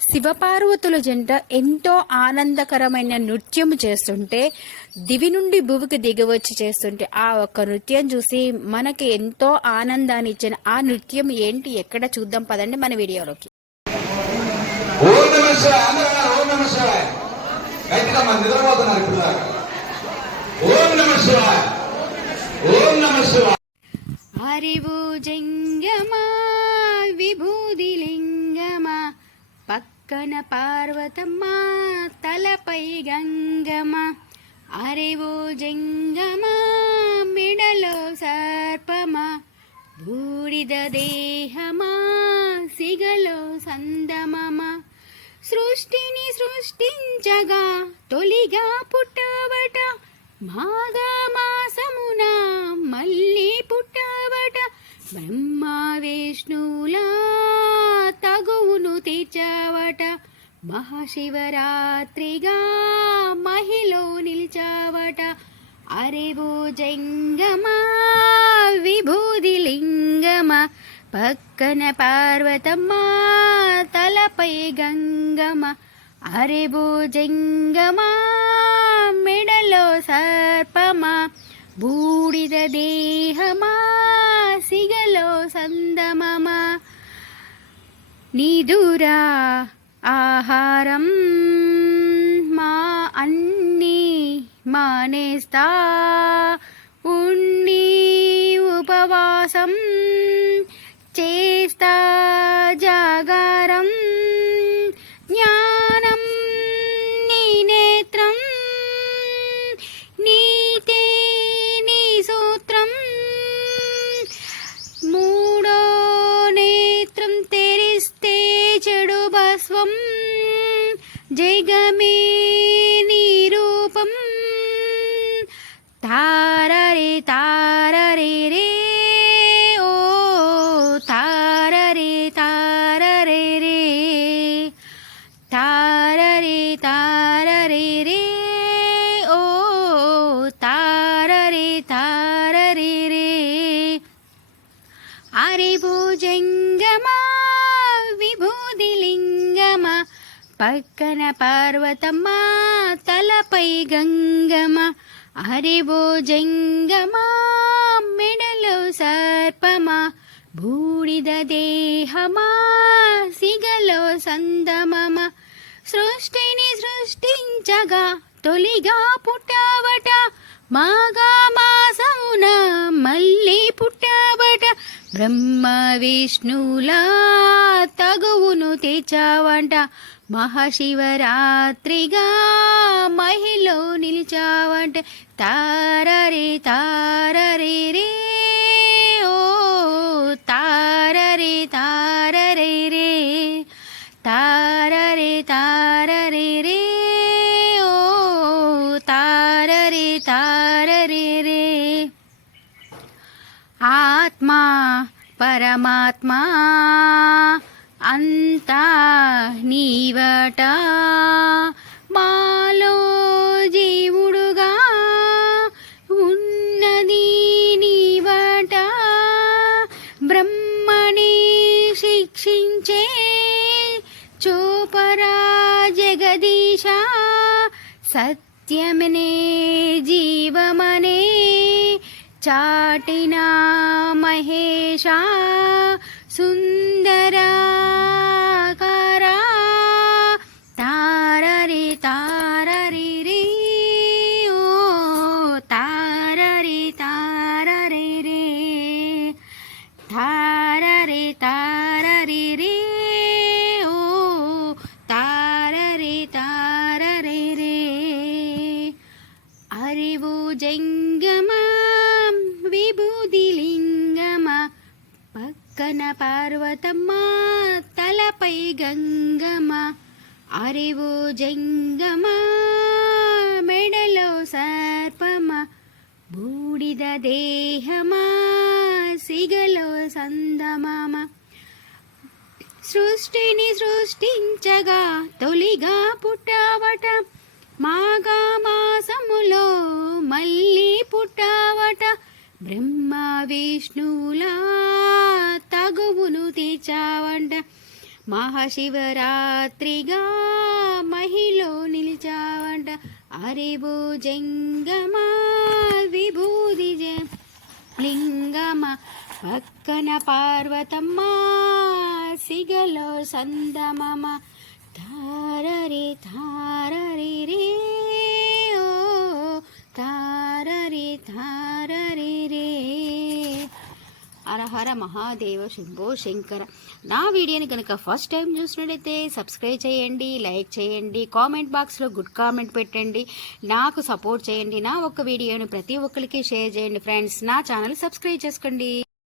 శివపార్వతుల జంట ఎంతో ఆనందకరమైన నృత్యం చేస్తుంటే దివి నుండి భూమికి దిగివచ్చి చేస్తుంటే ఆ ఒక్క నృత్యం చూసి మనకి ఎంతో ఆనందాన్ని ఇచ్చిన ఆ నృత్యం ఏంటి? ఎక్కడ చూద్దాం పదండి మన వీడియోలోకి. ఓం నమ పక్కన పార్వతమ్మ తలపై గంగమ్మ. అరేవో జంగమా మిడలో సర్పమా బూడిద దేహమా సిగలో సందమమా సృష్టిని సృష్టించగా తొలిగా పుట్టబట మాఘ మాసమున మళ్ళీ పుట్టబట బ్రహ్మ మహాశివరాత్రిగా మహిలో నిలిచావట. అరేవో జంగమా విభూది లింగమ పక్కన పార్వతమ్మ తలపై గంగమ. అరేవో జంగమా మెడలో సర్పమా బూడిద దేహమా సిగలో సందమమా. నీదురా ఆహారం మా అన్ని మానేస్తా. ఉండి ఉపవాసం చేస్తా. జగమే నీ రూపం తారరే తారరే రే ఓ తారరే తారరే రే తారరే తారరే రే పక్కన పార్వతమ్మ తలపై గంగమ్మ అరివో జంగమా మెడలో సర్పమా బూడిద దేహమా సిగలో సందమమ సృష్టిని సృష్టించగా తొలిగా పుట్టావట మాగా బ్రహ్మ విష్ణులా తగువును తెచ్చావంట. మహాశివరాత్రిగా మహిలో నిలిచావంట. తారరే తారరే రే ఓ తారరే తారరే రే తారరే తారరే రే ఓ తారరే తారరే రే. ఆత్మా పరమాత్మా అంతా నీవట మాలో జీవుడుగా ఉన్నది నీవట బ్రహ్మని శిక్షించే చోపరా జగదీశ సత్యమనే జీవమనే చాటిన महेशा सुन्दरा। పక్కన పార్వతమ్మ తలపై గంగమ్మ అరివు జంగమా మెడలో సర్పమ బూడిద దేహమా సిగలో సందమామ సృష్టిని సృష్టించగా తొలిగా పుట్టావట మాగా మాసములో మళ్ళీ పుట్టావట బ్రహ్మ విష్ణువులా నిలిచావంట. మహాశివరాత్రిగా మహిలో నిలిచావంట. అరేబో జంగమా విభూది జ లింగమ పక్కన పార్వతమ్మ సిగలో సందమమ. తారరే తారరే రే. హర మహాదేవ శంభో శంకర. నా వీడియోని కనుక ఫస్ట్ టైం చూసినట్లయితే సబ్స్క్రైబ్ చేయండి లైక్ చేయండి కామెంట్ బాక్స్లో గుడ్ కామెంట్ పెట్టండి. నాకు సపోర్ట్ చేయండి. నా ఒక్క వీడియోని ప్రతి ఒక్కరికి షేర్ చేయండి. ఫ్రెండ్స్ నా ఛానల్ సబ్స్క్రైబ్ చేసుకోండి.